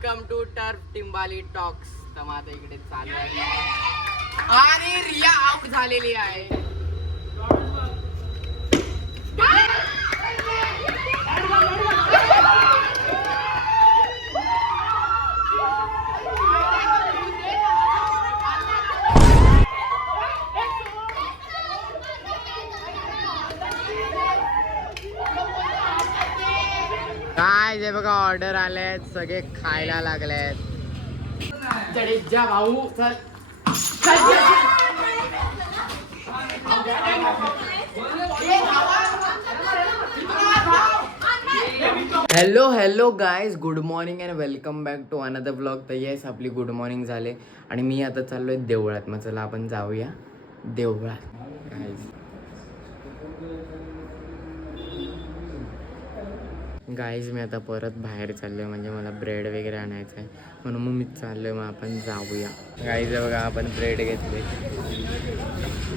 Welcome to turf Timbali talks. तर माझा इकडे चालू आहे आणि रिया आउट झालेली आहे. काय जे बघा ऑर्डर आलेत, सगळे खायला लागलेत. जडेजा भाऊ चल. Hello guys, good morning and welcome back to another blog. तर येस, आपली गुड मॉर्निंग झाले आणि मी आता चाललोय देवळात. मग चला आपण जाऊया देवळात. गाईज मी आता परत बाहेर चाललोय, म्हणजे मला ब्रेड वगैरे आणायचं आहे, म्हणून मग मी चाललोय. मग आपण जाऊया. गाईज बघा, आपण ब्रेड घेतले.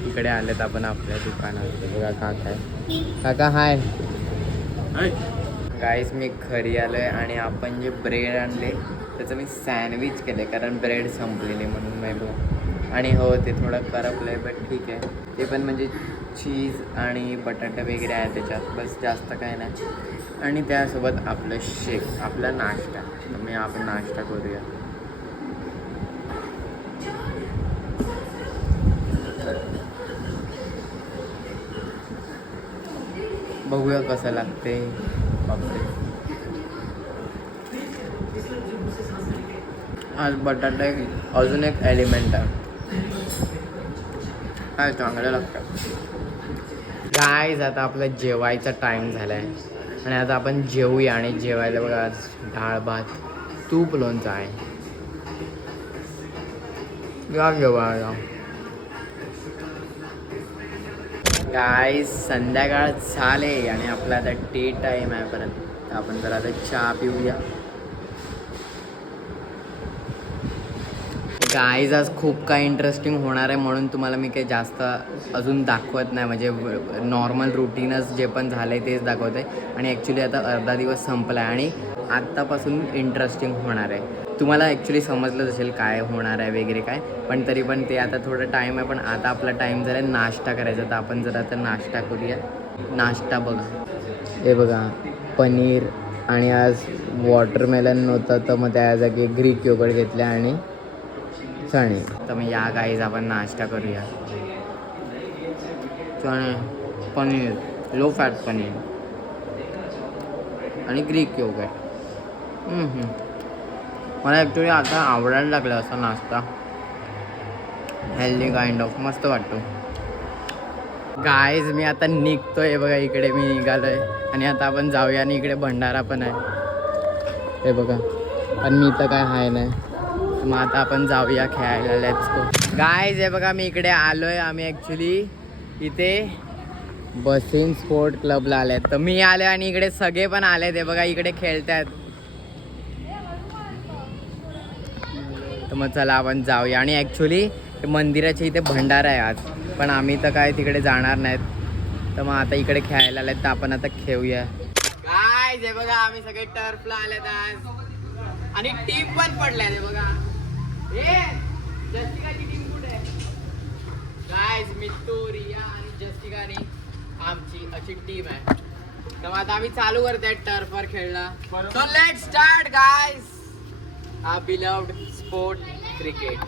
इकडे आलेत आपण आपल्या दुकानात. बघा काका आहे. काका हाय. गाईज मी घरी आलोय आणि आपण जे ब्रेड आणले त्याचं मी सँडविच केले, कारण ब्रेड संपलेले म्हणून. नाही बघ. आणि हो, ते थोडं करपलंय, बट ठीक आहे. ते पण म्हणजे चीज आणि बटाटे वगैरे आहे त्याच्यात, बस जास्त काय नाही. आणि त्यासोबत आपलं शेक, आपला नाश्ता. तर मी आपण नाश्ता करूया. बघूया कसं लागते. बापरे, आज बटाटा अजून एक एलिमेंट आहे. काय चांगलं लागतं. गाईज आता आपलं जेवायचा टाइम झालाय आणि आता आपण जेवूया. आणि जेवायला बघा, आज डाळ भात तूप लोणचं आहे. या जेवायला. गाईज संध्याकाळ झाले आणि आपला आता टी टाइम आहे परत. तर आपण जरा आता चहा पिऊया. गाईज आज खूप काही इंटरेस्टिंग होणार आहे, म्हणून तुम्हाला मी काही जास्त अजून दाखवत नाही. म्हणजे नॉर्मल रुटीनच जे पण झालं आहे तेच दाखवत आहे. आणि ॲक्च्युली आता अर्धा दिवस संपला आहे आणि आत्तापासून इंटरेस्टिंग होणार आहे. तुम्हाला ॲक्च्युली समजलंच असेल काय होणार आहे वगैरे काय, पण तरी पण ते आता थोडं टाईम आहे. पण आता आपला टाईम झाला आहे नाश्ता करायचा. तर आपण जरा आता नाश्ता करूया. नाश्ता बघा, हे बघा, पनीर आणि आज वॉटरमेलन नव्हतं, तर मग त्या जागी ग्रीक योगर्ट घेतल्या आणि चणे. तर मग या गाईज आपण नाश्ता करूया. चणे, पनीर, लो फॅट पनीर आणि ग्रीक योगर्ट. मला ॲक्च्युली आता आवडायला लागला असा नाश्ता. हेल्दी काइंड ऑफ, मस्त वाटतो. गाईज मी आता निघतोय. बघा इकडे मी निघालोय आणि आता आपण जाऊया. आणि इकडे भंडारा पण आहे, हे बघा. पण मी तर काय आहे नाही. मग आता आपण जाऊया खेळायला. Let's go. गाईज हे बघा, मी इकडे आलोय. आम्ही ॲक्च्युली इथे बसिंग स्पोर्ट क्लबला आले. तर मी आलो आणि इकडे सगळे पण आले. ते बघा इकडे खेळतात. तर मग चला आपण जाऊया. आणि ॲक्च्युली मंदिराच्या इथे भंडारा आहे आज, पण आम्ही तर काय तिकडे जाणार नाहीत. तर मग आता इकडे खेळायला आलेत, तर आपण आता खेळूया. गाईज हे बघा, आम्ही सगळे टर्फला आलेत आज आणि टीम पण पडल्या. हे बघा, जस्टिकाची टीम कुठे आहे? गाईज मित्तू, रिया आणि जस्टिकाने आमची अशी टीम आहे. तर आता आम्ही चालू करतोय टर्फवर खेळला. So let's start guys, our beloved sport cricket.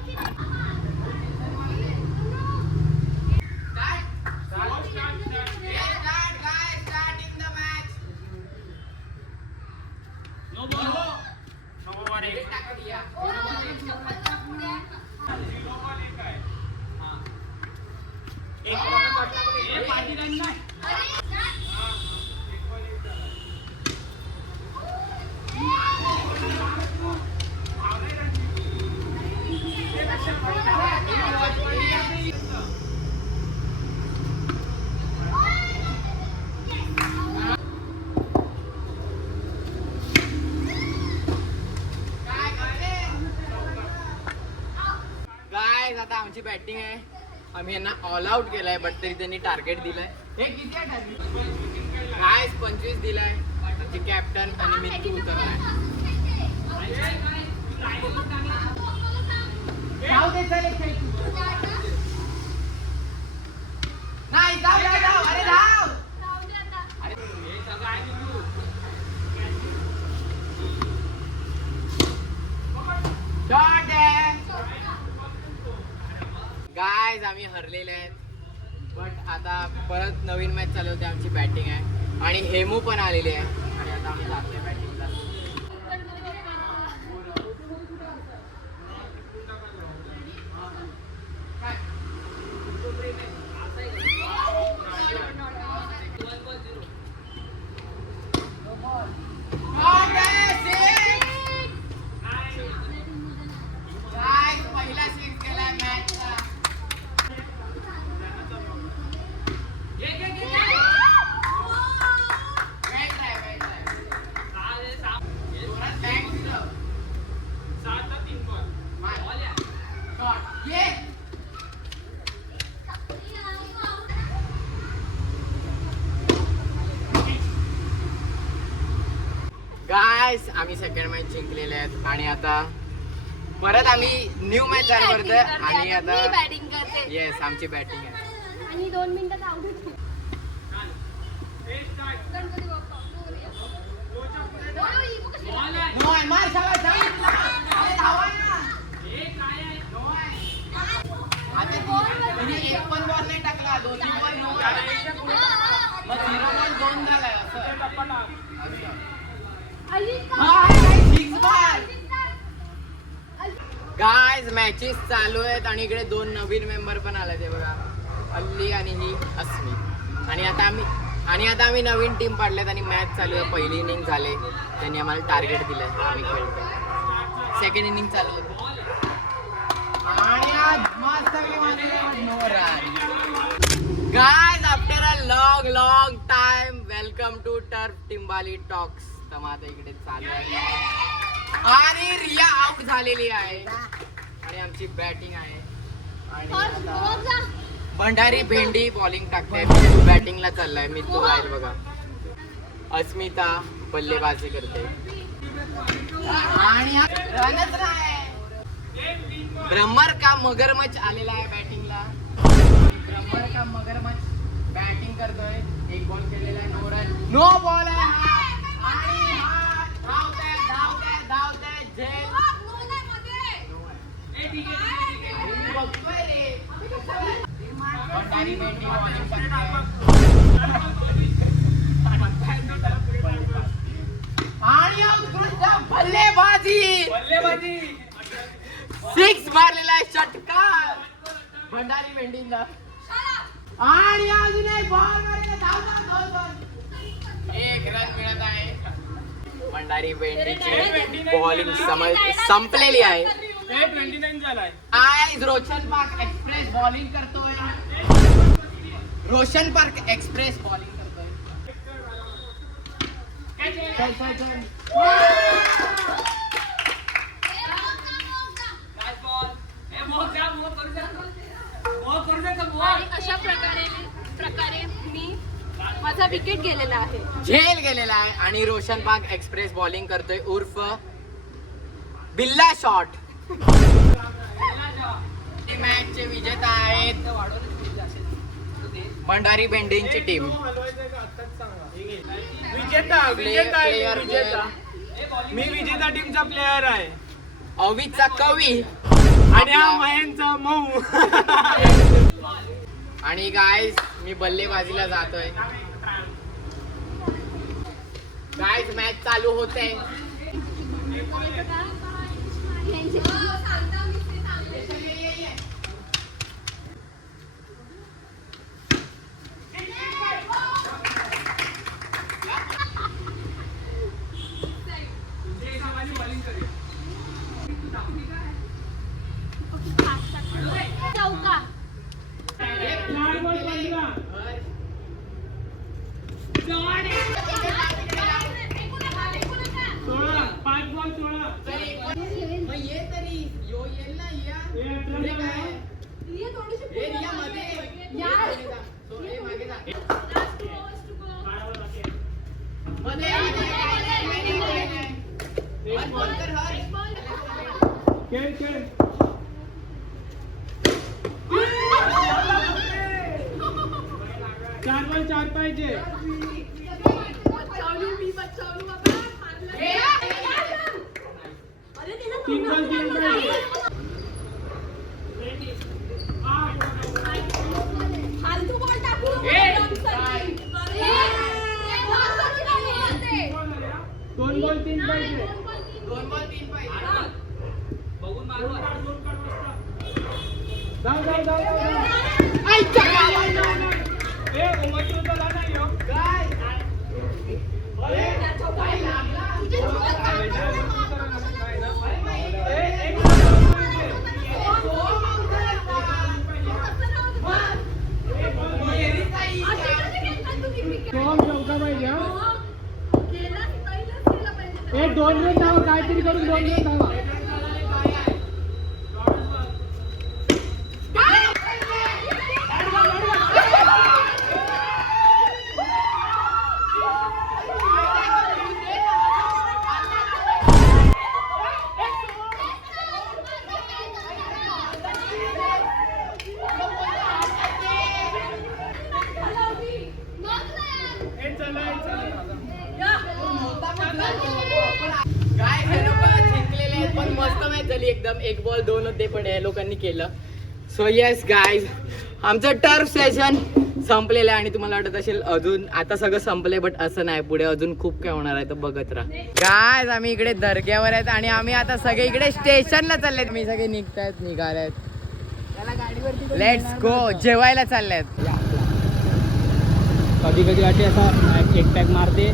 आता आमची बॅटिंग आहे. आम्ही यांना ऑल आउट केलाय, बट तरी त्यांनी टार्गेट दिलंय. हे किती आहे टार्गेट? गाईज 25 दिलाय. आमचे कॅप्टन आणि मित्तू उतरलाय. गाईज आम्ही हरलेले आहेत बट आता परत नवीन मॅच चालू होते. आमची बॅटिंग आहे आणि हेमू पण आलेली आहे आणि आता आम्ही जातोय बॅटिंगला. गाइस आम्ही सेकंड मॅच जिंकलेले आहेत आणि आता परत आम्ही न्यू मॅच चालू करतोय आणि आता बॅटिंग करते. येस आमची बॅटिंग आहे आणि 2 मिनिटात आउट होतो. एक पण बॉल नाही टाकला. 2 पण नो मग 0 बॉल 2 झालाय गाइस मॅचेस चालू आहेत आणि इकडे 2 नवीन मेंबर पण आले ते बघा, अल्ली आणि ही अस्मी. आणि आता आम्ही नवीन टीम पाडल्यात आणि मॅच चालू आहे. पहिली इनिंग झाले, त्यांनी आम्हाला टार्गेट दिलंय, आम्ही खेळतोय. सेकंड इनिंग चालू आहे आणि आज मस्त guys after a long time welcome to turf Timbali talks. आता इकडे चालू आहे आणि रिया आउट झालेली आहे आणि आमची बॅटिंग आहे आणि भंडारी भेंडी बॉलिंग टाकते. बॅटिंगला चाललाय, मी तो जाईल बघा. अस्मिता बल्लेबाजी करते आणि रनच नाही. ब्रह्मर का मगरमच्छ आलेला आहे बॅटिंगला. ब्रह्मर का मगरमच्छ बॅटिंग करतोय. एक बॉल खेळलेला आहे, नो रन, नो बॉल आहे आणि धावताय झेल. भंडारी भेंडी बॉलिंग आणि बल्लेबाजी 6 मारलेला आहे, षटकार भंडारी भेंडीला. आणि अजून एक बॉल मारलेला, धावतात 1 रन मिळत आहे. भंडारी भेंडीची बॉलिंग संपलेली आहे. 29 झालाय. आज रोशन पार्क एक्सप्रेस बॉलिंग करतोय. रोशन पार्क एक्सप्रेस बॉलिंग करतोय. चल आणि अशा प्रकारे मी माझा विकेट गेलेला आहे, झेल गेलेला आहे आणि रोशन पार्क एक्सप्रेस बॉलिंग करतोय उर्फ बिल्ला शॉट. मॅचचे विजेता आहेत भंडारी भेंडींची टीम. विजेता मी विजेता टीमचा प्लेयर आहे. अवितचा कवी आणि हा महेंचा मऊ. आणि गाइस मी बल्लेबाजीला जातोय. गाइस मॅच चालू होते. चौका खेळ 4 बॉल 4 पाहिजे. तीन बॉल 3 पाहिजे. 2 बॉल 3 पाहिजे. जाऊ. ए, उमटून चला ना ह्यो. चौका पाहिजे हा. ए 2 रन धावा काहीतरी करून 2 रन धावा. पण मस्त मॅच झाली एकदम. 1 बॉल 2 होते पण या लोकांनी केलं. सो येस गाईज, आमचं टर्फ सेशन संपलेलं आहे आणि तुम्हाला वाटत असेल अजून आता सगळं संपलंय, बट असं नाही, पुढे अजून खूप काय होणार आहे तर बघत राहा. गाईज आम्ही इकडे दर्ग्यावर आहेत आणि आम्ही आता सगळे इकडे स्टेशनला चाललेत. मी सगळे निघालेत. Let's go. जेवायला चाललेत. कधी वाटे असा एक पॅक मारते.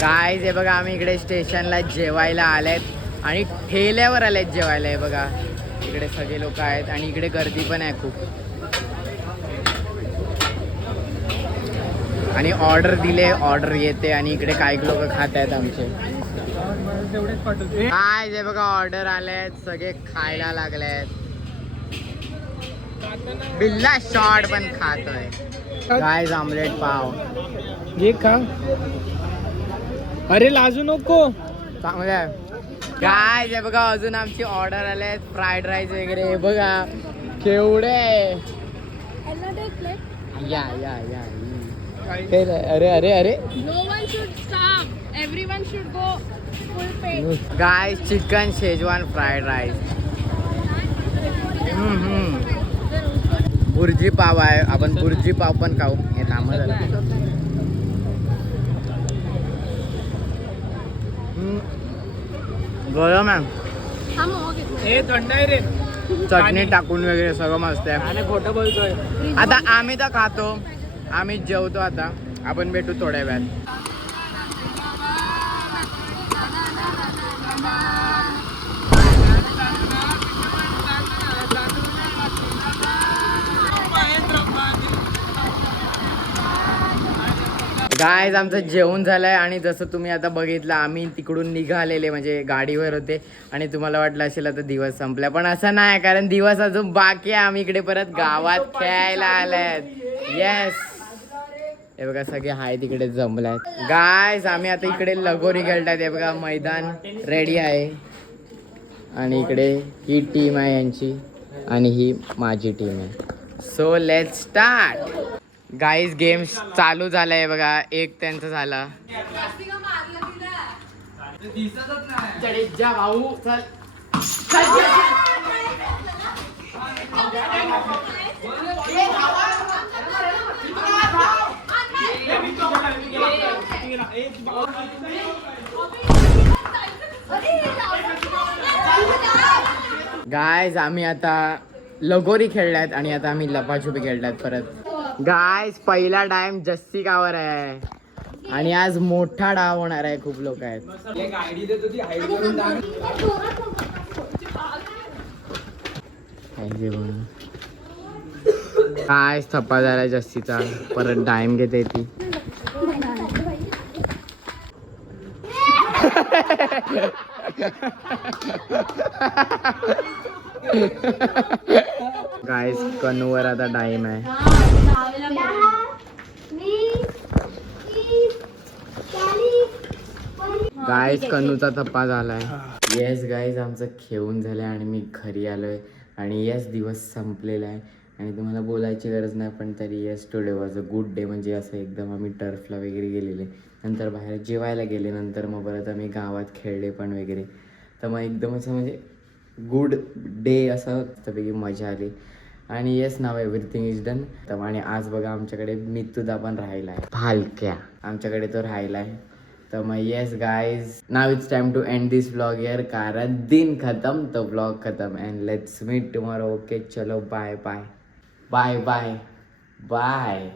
गाईज हे बघा, आम्ही इकडे स्टेशनला जेवायला आलेत आणि ठेल्यावर आलेत जेवायला. हे बघा इकडे सगळे लोक आहेत आणि इकडे गर्दी पण आहे खूप. आणि ऑर्डर दिले, ऑर्डर येते आणि इकडे काही लोक खात आहेत आमचे. काय जे बघा ऑर्डर आलेत, सगळे खायला लागलेत. बिल्ला शॉर्ट पण खातोय. गाईज ऑमलेट पाव ये का. अरे लाजू नको. चांगलं आहे. काय जे बघा अजून आमची ऑर्डर आलेत, फ्राईड राईस वगैरे. हे बघा केवढे. या अरे No one should starve. Everyone should go full pay. Guys chicken Schezwan fried rice. Bhurji pav आहे. आपण बुर्जी पाव पण खाऊ. हे थांबा जरा. गरम आहे. हा मोह घेतला. हे थंड आहे रे. चटणी टाकून वगैरे सगळं मस्त आहे. आणि खोटं बोलतोय. आता आम्ही तर खातो, आम्ही जेवतो. आता आपण भेटू थोड्या वेळात. गाईज आमचं जेवण झालंय आणि जसं तुम्ही आता बघितलं आम्ही तिकडून निघालेले म्हणजे गाडीवर होते आणि तुम्हाला वाटलं असेल आता दिवस संपला, पण असं नाही, कारण दिवस अजून बाकी आहे. आम्ही इकडे परत गावात खेळायला आलाय. येस, हे बघा सगळे हाय तिकडे जमलायत. गाईज आम्ही आता इकडे लगोरी खेळतात. हे बघा मैदान रेडी आहे आणि इकडे ही टीम आहे यांची आणि ही माझी टीम आहे. So let's start. Guys game चालू झालाय बघा. एक त्यांचा झाला. जडेजा भाऊ चल. गाईज आम्ही आता लगोरी खेळल्यात आणि आता आम्ही लपाछुपी खेळल्यात परत. गाईज पहिला टाइम जस्सी गावर आहे आणि आज मोठा डाव होणार आहे. खूप लोक आहेत. काय थप्पा झाला जस्सीचा. परत टाइम घेते ती. गाईज कनूवर आता टाइम आहे. गाईज कनूचा थप्पा झालाय. येस गाईज आमचं खेळून झालंय आणि मी घरी आलोय आणि येस दिवस संपलेला आहे आणि तुम्हाला बोलायची गरज नाही, पण तरी yes today was a good day. म्हणजे असं एकदम आम्ही टर्फला वगैरे गेलेले, नंतर बाहेर जेवायला गेले, नंतर मग परत आम्ही गावात खेळले पण वगैरे. तर मग एकदम असं म्हणजे गुड डे, असं त्यापैकी मजा आली. आणि yes now everything is done. तर आणि आज बघा आमच्याकडे मितुदा पण राहिला आहे. भालक्या आमच्याकडे तो राहिला आहे तर मग yes guys, now it's time to end this blog here, कारण दिन खतम तो ब्लॉग खतम. And let's meet tomorrow. Okay चलो bye bye bye bye bye.